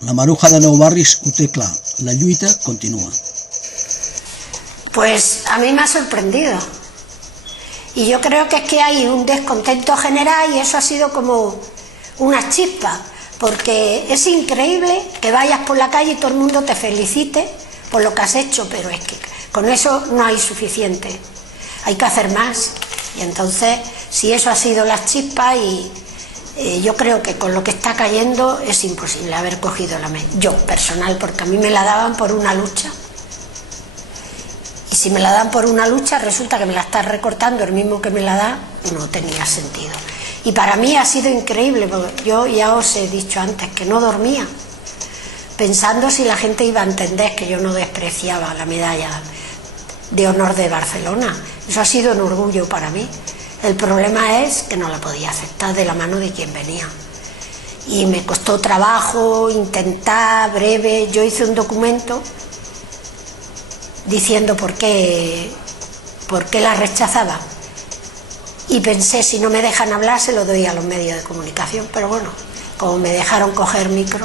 La Maruja de Nou Barris ho té clar, la lluita continua. Pues a mí me ha sorprendido. Y yo creo que es que hay un descontento general y eso ha sido como una chispa, porque es increíble que vayas por la calle y todo el mundo te felicite por lo que has hecho, pero es que con eso no hay suficiente, hay que hacer más. Y entonces, si eso ha sido la chispa, y yo creo que con lo que está cayendo es imposible haber cogido la medida. Yo, personal, porque a mí me la daban por una lucha. Y si me la dan por una lucha, resulta que me la está recortando el mismo que me la da, no tenía sentido. Y para mí ha sido increíble, porque yo ya os he dicho antes que no dormía, pensando si la gente iba a entender que yo no despreciaba la medalla de honor de Barcelona. Eso ha sido un orgullo para mí. El problema es que no la podía aceptar de la mano de quien venía. Y me costó trabajo, intentar, breve. Yo hice un documento diciendo por qué la rechazaba. Y pensé, si no me dejan hablar, se lo doy a los medios de comunicación. Pero bueno, como me dejaron coger micro,